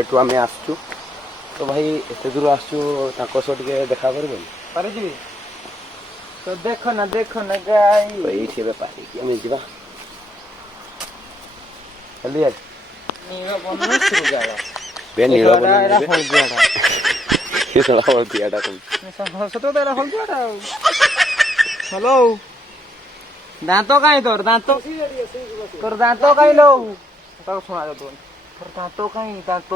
Side आम आसचु तो भाई एत दूर आसचु देखा कर तो देखो ना गाई ये पारी आम जा जल्दी यार बे नील हेलो दांत कहीं तोर दांत कहीं लो सुना जा तोर दांत कहीं दांत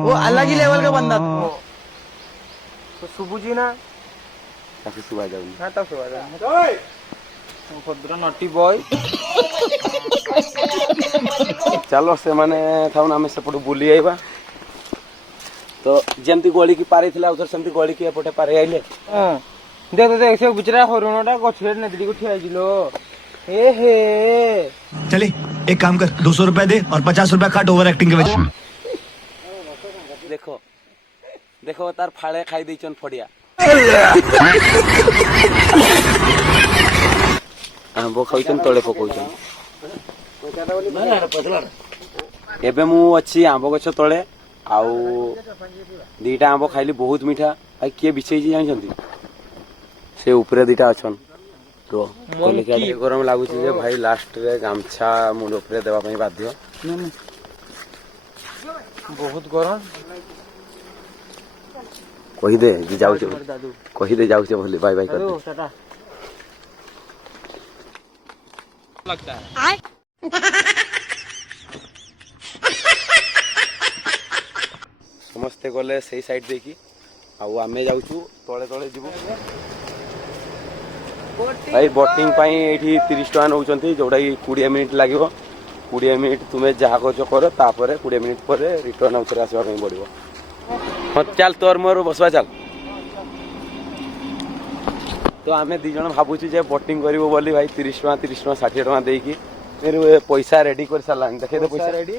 वो अलग ही लेवल का बंदा तो सुबुजी ना सुबह जाऊ हाँ तब सुबह जाऊ भद्र नटी बॉय चलो से माने थाउन आम सेपट बुली आइबा तो जमती गली की पारी थिला उधर सेमती गली की एपटे पारी आइले देख देख से बिचरा हरुणटा गछरे नदरी को ठिया जिलो ए हे चले एक काम कर 200 रुपए दे और 50 रुपए काट ओवर एक्टिंग के वजह। देखो देखो तार फाड़े खाई देचन फड़िया आंब खाउछन तले पकाउछन एबे मु अच्छी आंब गछ तले आउ दीटा आंब खाइली बहुत मीठा भाई किए बिछे जानी से ऊपर दीटा अच्छन तो गरम लगुच भाई लास्ट रे गामछा मुंड उपरे देवा बाध्य बहुत गरम कहीदे जाऊे कहीदे जाऊे बोली बाय बाय कर लगता है समस्ते गले से साइड देखी आमे जाऊँ तले तले जीव भाई बोटिंग ये 30 टका नौ जोटा कि 20 मिनिट लगे 20 मिनिट तुम्हें जहाँ कर 20 मिनिट पर रिटर्न आउे आसवा पड़ो हाँ चल तोर मोर बसवा चल तो आम दीज भावुँ जे बोटिंग करूँ बोली भाई 30 टका 60 टका देकी फिर पैसा रेडी कर सारा देखे तो पैसा रेडी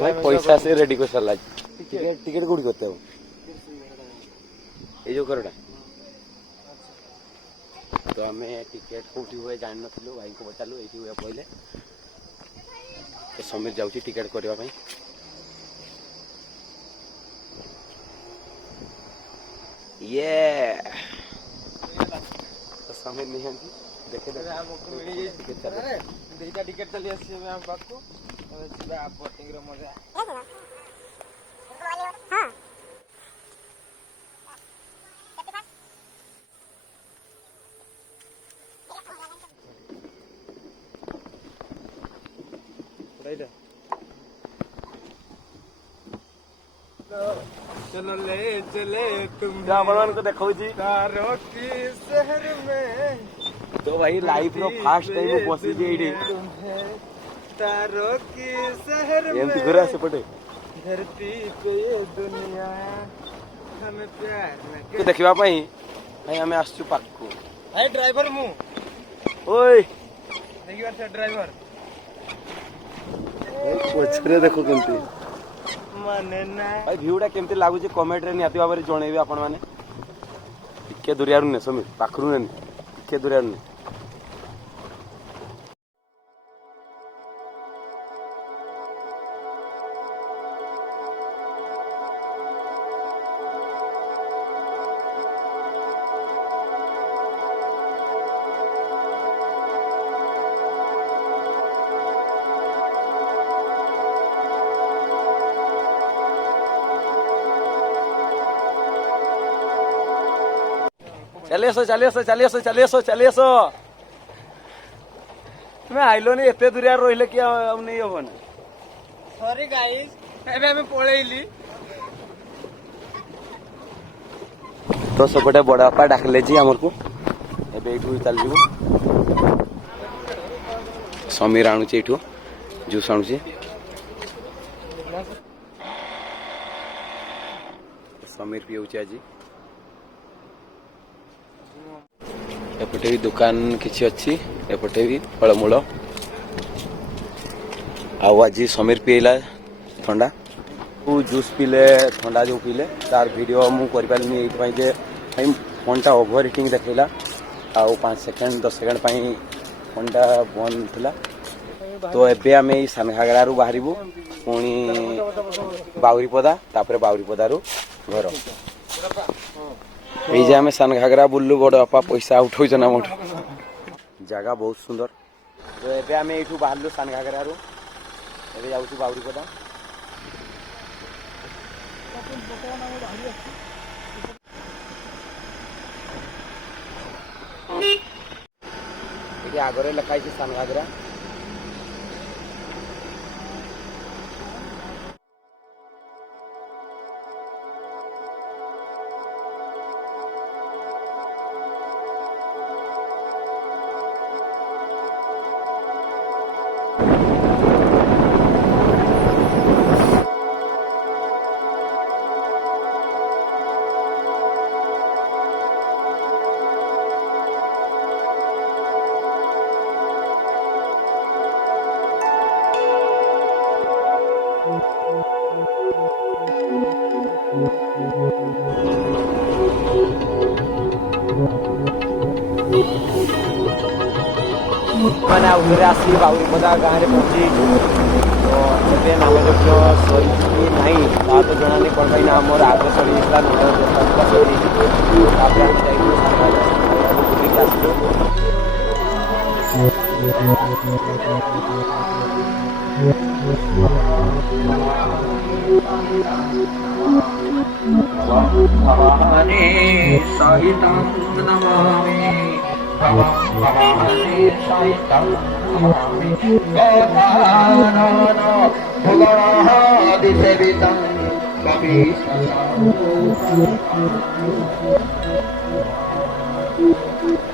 भाई पैसा से रेडी कर सारा टिकेट कौटी करते हो ये जो करटा तो आम टिकेट कौटी हुए जान नु भाई को पचारू ये हुए कहले तो समीर जाऊँ टिकेट करने ये तो समीर नहीं देखे दुईटा टिकेट चली आम पाखु बोटिंग मजा चलो ले चले तुम भगवान को देखो जी तारों की शहर में तो भाई लाइफ रो फास्ट टाइम बसी जेडी तारों की शहर में एमती घुरा से पटे धरती पे ये दुनिया हमें प्यार न तो देखिबा पई भाई हमें आसचु पाकू भाई ड्राइवर मु ओए देखिबा से ड्राइवर पछरे देखो केमती माने ना भाई व्यूटा केमती लागु जे कमेंट रे नियाती बाबा रे जणेबे आपण माने टिके दुरियारु ने समीर पाखरु ने टिके दुरियारु ने चलिए तुम्हें आइलो नहीं एते दूरिया रहिले कि अब नहीं हो ना सॉरी गाइस एबे हमें पळेइली तो सपटे बड़ा बापा डाकले जी हमर को एबे एठू चल जीवो समीर आणु छी एठू जूस आणु छी समीर पियो छी आज एपटे भी दुकान किसी अच्छी एपटे भी फलमूल आज समीर पीला ठंडा जूस पीले ठंडा जो पीले तार वीडियो मुझे कर फोन टा ओभर हिटिंग देखला आ 5 सेकेंड 10 सेकेंड फोन टा बंद था तो एबे आम सानघागड़ा बाहर पुणी बाउरीपदा तापर बाउरीपदा रू घर ये आम सान घागरा बुल्लु बड़ बापा पैसा उठौन आम जगह बहुत सुंदर। तो एबे आम ये बाहर सान घागरा रू एबे जाऊँ बाउरीपदा। ये आगे लिखाई सान घागरा। मैंने आउे आसी बाउरीपदा गाँव में पहुँची तो ये नामयज्ञ सरी ना तो जना नहीं कौन ना मोर आग सरी नामयज्ञ सरी बुलिक आसलु।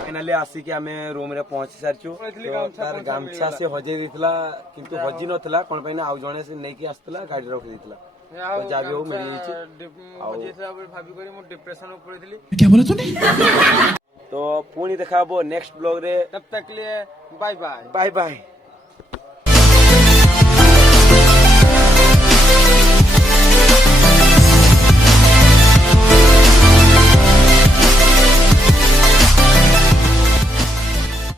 फाइनाली आसिक आम रूम रे पहुंची सारी तार गामछा से हजे देला किंतु हजी नथला कोन पे ना आउ जणे से नै कि आस्तला गाड़ी रखि देतला तो जा भी हो मिल क्या बोला तूने? तो पुणी देखा नेक्स्ट ब्लॉग रे। तब तक लिए बाय बाय बाय बाय।